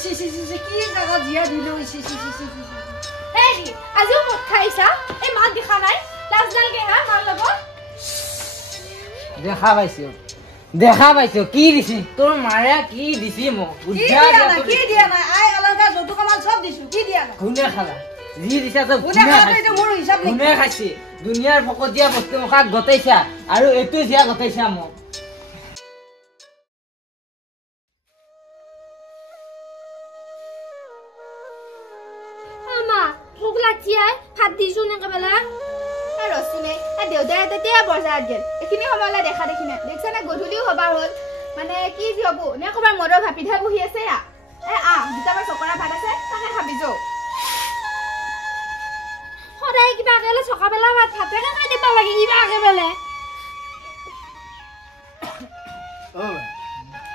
কি জাগা জিয়া দিলো হেৰি আজিও মদ খাইছা এই মাত দেখা নাই লাজডালকে হা মাৰ লগত দেখা পাইছো কি দিছি তোৰ মাৰে কি দিছি মোক কি দিয়া নাই আই অলকা যতু কামাল সব দিছো কি দিয়া নাই কোনে খালা যি দিছা তো কোনে খালা এইটো মোৰ হিচাপ নাই কোনে খাইছি দুনিয়াৰ ফকতীয়া বস্তু মুখাক গতাইছা আৰু এটো জিয়া গতাইছা মোক আমা ভোক লাগছি আই ভাত দিছো নে কেবেলা ৰসুনে দেউতাই তেতিয়া বজাৰত গেল এখিনি সময়লৈ দেখা দেখি নাই দেখছ না গধূলিও হবাৰ হ'ল মানে কি যি হব নে কবাৰ মদৰ ভাপিধা বহি আছে দুটামান চকৰা ভাত আছে তাকে খাবি যৌ সদায় কিবা আকেলে চকাবেলা ভাত ভাতে খাই দিব লাগে কিবা আকেবেলে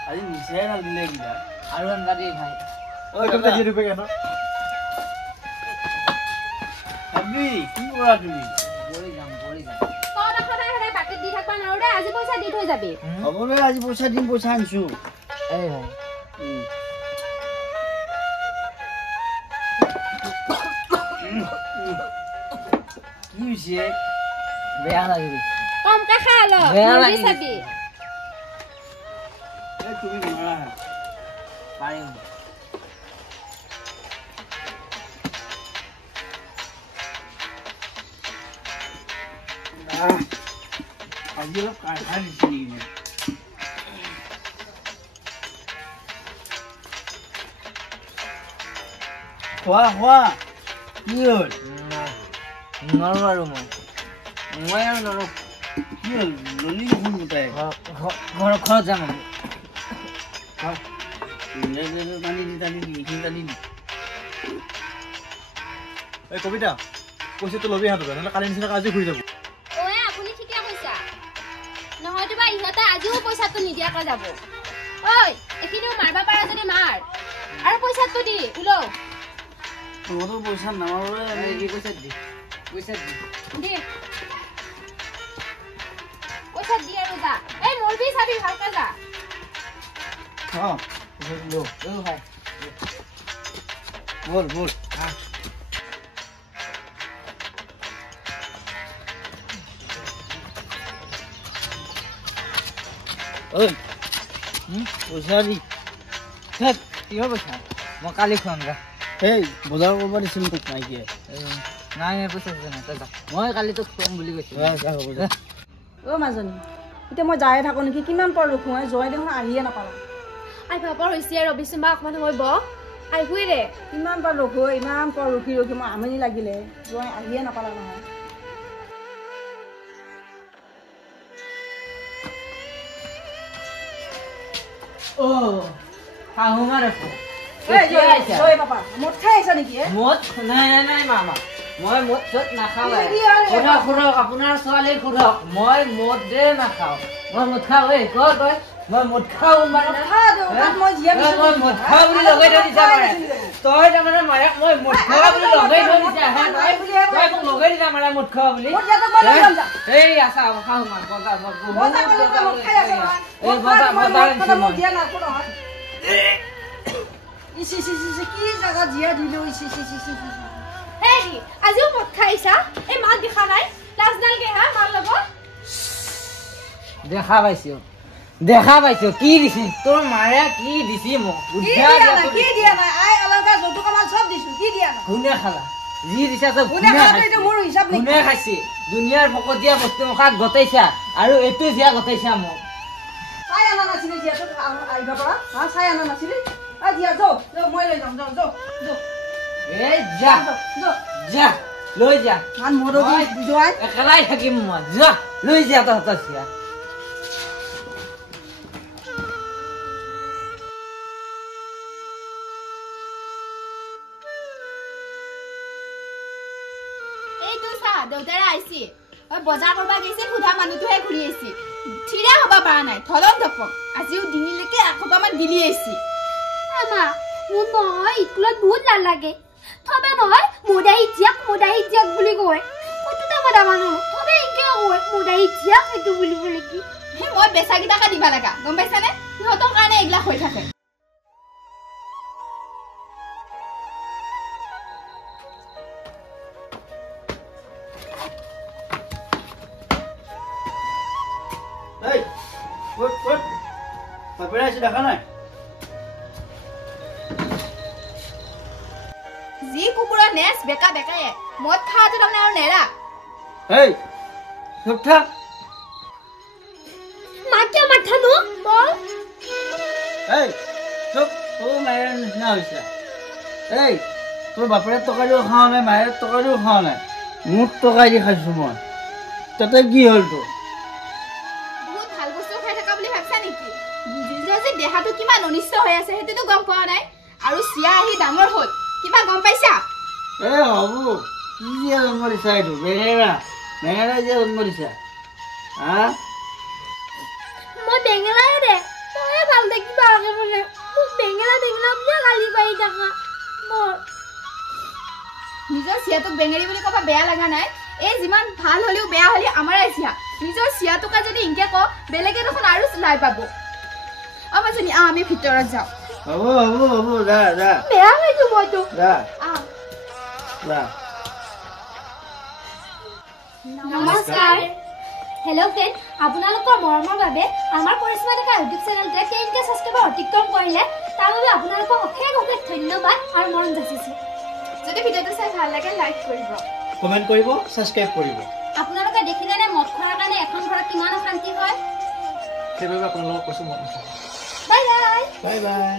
আজি নিচাই না দিলে কিবা আৰু আনবা দেই ভাই কাকা দি ৰূপে কেন আবি কি কৰা তুমি বৰি যাম তই সদায় সদায় বাকিত দি থাকবা নৰো দে আজি পইচা দি থৈ যাবি হ'ব ৰে আজি পইচা দিম পইচা আনিছো এই ভাই কি হৈছে বেয়া লাগিল কমকে খা ল বেয়া মৰি লাগিল। চাবি তুমি নোৱাৰা পাৰিম আজি অলপ কাঢ়া দিছে নেকি খোৱা কি হ'ল নৰো আৰু মই আৰু নৰো কি হ'ল ললি দেখোন গোটাই ঘৰত যাম আমি টানি দি এই কবিতা পইচাটো লবি হাতত নহ'লে কালি নিচিনা আজি ঘূৰি যাব ওয়ে আপুনি ঠিকে কৈছা নহয়তো বা ইহঁতে আজিও পইচাটো নিদিয়াকৈ যাব ঐ এখিনিও মাৰবা পাৰা যদি মাৰ আৰু পইচাটো দি উলো তোমাৰো পইচা নামাৰোৱে এই কি পইচা দি দি পইচা দি আৰু যা এই মৰবি চাবি ভালকে যা ও ভাই বল ঐ পইচা দি কিহৰ পইচা মই কালি খুৱাম যা এই বজাৰ কৰিব দিছিল তোক নাইকিয়া নাই পইচা নাই তই যা মই কালি তোক খুৱাম বুলি কৈছো অ মাজনী এতিয়া মই যায়ে থাকো নেকি কিমান পৰ ৰখো জয় দেখোন আহিয়ে নাপালা আই ভাপৰ হৈছে ৰবিচোন বা অকমান সময় ব আহিবই ৰে কিমান পৰ ৰখো ইমান পৰ ৰখি মই আমনি লাগিলে জয় আহিয়ে নাপালা নহয় ও হাহুমাৰ আছে জয় বাবা মদ খাই আছা নেকি মদ নাই মামা মই মদ চত নাখাওঁ খুৰক আপোনাৰ ছোৱালীক খুৰক মই মদ দে নাখাওঁ মই মদ খাওঁ এই কয় মই মদ খাওঁ মানে মই মদ খাওঁ বুলি লগাই থৈ দিছা মানে তই তাৰমানে মাৰে মই মদ খাওঁ বুলি লগাই থৈ দিছা তই মোক লগাই দিছা মানে মদ খাওঁ বুলি এই আছা খাওঁ মা কি জাগা জিয়া দিলো হেৰি আজিও মদ খাইছা এই মাত দেখা নাই লাজডালকে হা মাৰ লগত দেখা পাইছো কি দিছি তোৰ মাৰে কি দিছি মোক কি দিয়া নাই আই অলকা যতু কামাল সব দিছো কি দিয়া নাই কোনে খালা যি দিছা তো কোনে খালা এইটো মোৰ হিচাপ নাই কোনে খাইছি দুনিয়াৰ ফকতীয়া বস্তু মুখাক গতাইছা আৰু এটো জিয়া গতাইছা মোক চাই আনা নাছিলি জিয়া তো আহিবা পৰা চাই আনা নাছিলি জিয়া যাও মই লৈ যাম যাও এই যা লৈ যা মান মৰো বুজোৱাই একেলাই থাকিম মই যা লৈ যা তহঁতৰ চিয়া এইটো চা দেউতাৰে আইছি বজাৰ কৰবা গৈছে সুধা মানুহটোহে ঘূৰি আহিছি থিৰা হবা পৰা নাই থলম ধপক আজিও দিনিলৈকে আখবামান গিলি আহিছি আমা মোৰ নহয় স্কুলত বহুত লাল লাগে থবে নহয় মোদাই জিয়াক বুলি কয় কতটা বড়া মানুহ থবে ইনকে কয় মোদাই জিয়াক এটো বুলি কি মই বেচা কিটাকা দিবা লাগা গম পাইছানে সিহঁতৰ কাৰণে এগলা হৈ থাকে বাপেৰে আহিছে দেখা নাই যি কুকুৰৰ নেচ বেকা বেকায়ে মদ খাওঁতে তাৰমানে আৰু নেৰা এই চুপ থাক মাকে মাথানো বল এই চুপ তোৰ মায়েৰ নিচিনা হৈছে এই তোৰ বাপেৰে টকাৰিও খাওঁ নাই মায়েৰ টকাৰিও খাওঁ নাই মোক টকাই দি খাইছোঁ মই তাতে কি হ'ল তোৰ বহুত ভাল বস্তু খাই থকা বুলি ভাবছা নেকি নিজৰ যে দেহাটো কিমান অনিষ্ট হৈ আছে সেইটোতো গম পোৱা নাই আৰু চিয়া আহি ডাঙৰ হ'ল কিবা গম পাইছা এই হ'ব কি যে জন্ম দিছা এইটো বেঙেৰা যে জন্ম দিছা হা মই বেঙেলাই দে তই ভাল দেখিবা আগে মানে মোক বেঙেলা বেঙেলা বুলিয়ে গালি পাৰি থাকা মোৰ নিজৰ চিয়াটোক বেঙেৰি বুলি ক'বা বেয়া লগা নাই এই যিমান ভাল হ'লেও বেয়া হ'লে আমাৰে চিয়া নিজৰ চিয়াটোকা যদি ইনকে ক বেলেগে দেখোন আৰু লাই পাব মাজনী আমি ভিতৰত যাওঁ হ'ব যা বেয়া পাইছো মইতো যা নমস্কাৰ হেল্ল' ফ্ৰেণ্ড আপোনালোকৰ মৰমৰ বাবে আমাৰ পৰিশ্ৰমা থকা ইউটিউব চেনেলটোৱে 10K ছাবস্ক্ৰাইবাৰ অতিক্ৰম কৰিলে তাৰ বাবে আপোনালোকক অশেষ ধন্যবাদ আৰু মৰম যাচিছোঁ যদি ভিডিঅ'টো চাই ভাল লাগে লাইক কৰিব কমেণ্ট কৰিব ছাবস্ক্ৰাইব কৰিব আপোনালোকে দেখিলেনে মদ খোৱাৰ কাৰণে এখন ঘৰত কিমান অশান্তি হয় সেইবাবে আপোনালোকক কৈছোঁ মন বাই বাই বাই বাই